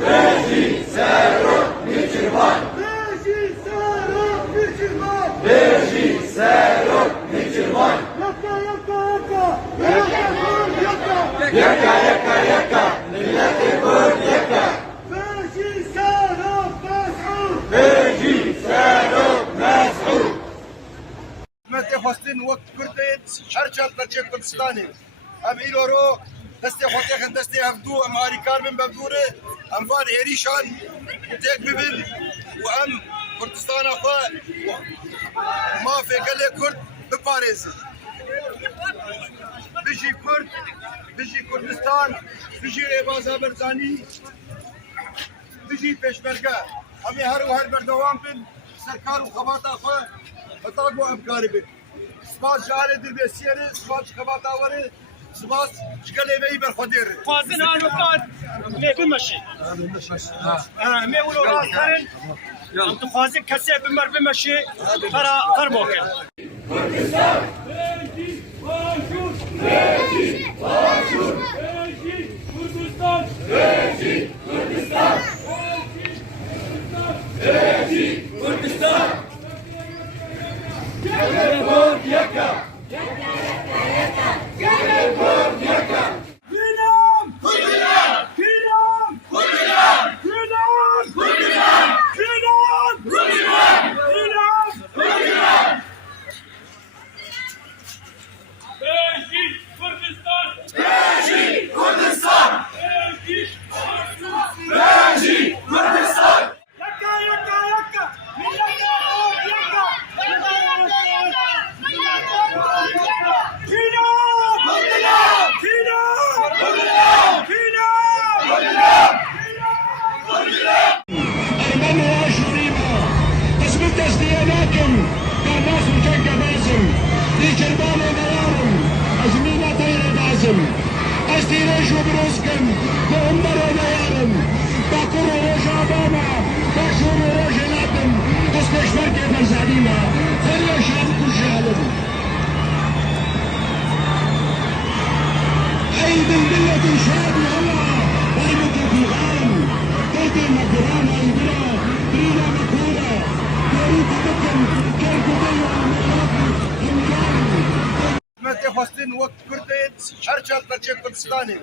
Reżyserów wyczerpań! Reżyserów wyczerpań! Reżyserów wyczerpań! Jaka! Milleti Kurd yaka! Reżyserów mes'ud! Reżyserów mes'ud! حکومت خواستین وقت کردید هر چند بچه کردستانی ام ایلو رو دستی خواهی خن دستی هفدو ام آریکار من ببدوره ام فان ایریشان تک ببین و ام کردستان خواه ما في قلي كرد بباريس بيجي كرد بيجي كردستان بيجي ريبازا برزاني بيجي بيشمركة امي هر بردوام بن سركار وخباطة خواه بطاقوا افكاري بن سباس جاري دل بسيري سباس خباطة وري سباس شكالي بي برخدير فازن هانو قاد ليكن مشي مي ولو راس هرن انت خوازن كسي بمر بمشي برا قربوكن Kurdistan! Reji Başur! Reji Kurdistan! Reji Kurdistan! Reji Kurdistan! Gel Kurd yaka! Gel Kurd yaka! Günam! Kurdilan! Günam! Kurdilan! Günam! Kurdilan! Günam! Kurdilan! Günam! Kurdilan! Reji Kurdistan! Reji Kurdistan! Reji Başur! Reji Kurdistan! Yaka! Millete Kurd yaka! Günam! Kurdilan! Günam! Kurdilan! Günam! Kurdilan! Kurdilan! أرمنوا شريمة تثبت ازدياناكم كالناس وجنك باسم دي جربان ونوارم أزمينة طير باسم أستيريشو بروسكم بأمبر ونوارم باكور وشابانا باشور وجناتم أستشفر كيف الزعيمة خلي شاب كل شالم عيد الملة شادي الله ورمك في غام قلت المقران عيدنا برينا مكورة يريد بكم كيف بيو حکومت خواستین وقت کردید هر چند بچه کردستانی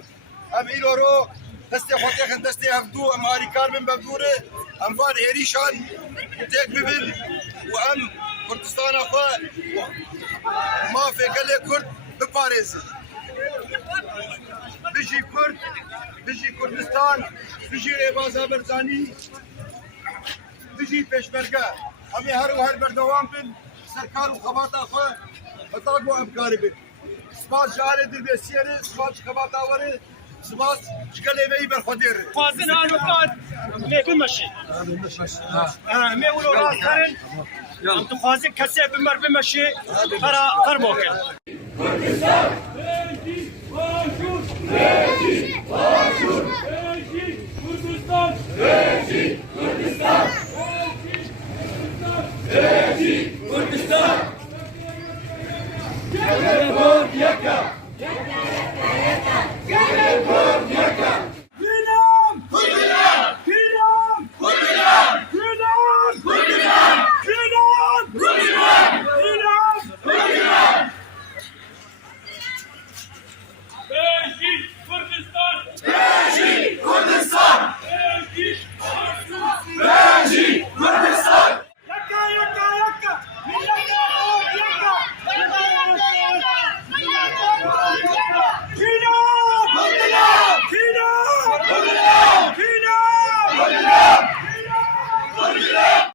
ام ایلو رو دستی خواهی خن دستی هفدو ام آریکار من ببدوره ام فان ایریشان تک ببین و ام کردستان خواه ما في قلي كرد بباريس بيجي كرد بيجي كردستان بيجي ريبازا برزاني بيجي بيشمركة امي هر بردوام بن سركار وخباطة خواه بطاقوا افكاري بن سباس جاري دل بسيري سباس خباطة وري سباس شكالي بي برخدير فازن هانو قاد ليكن مشي مي ولو راس هرن انت خوازن كسي بمر بمشي برا قربوكن Kurdistan! Reji Başur! Reji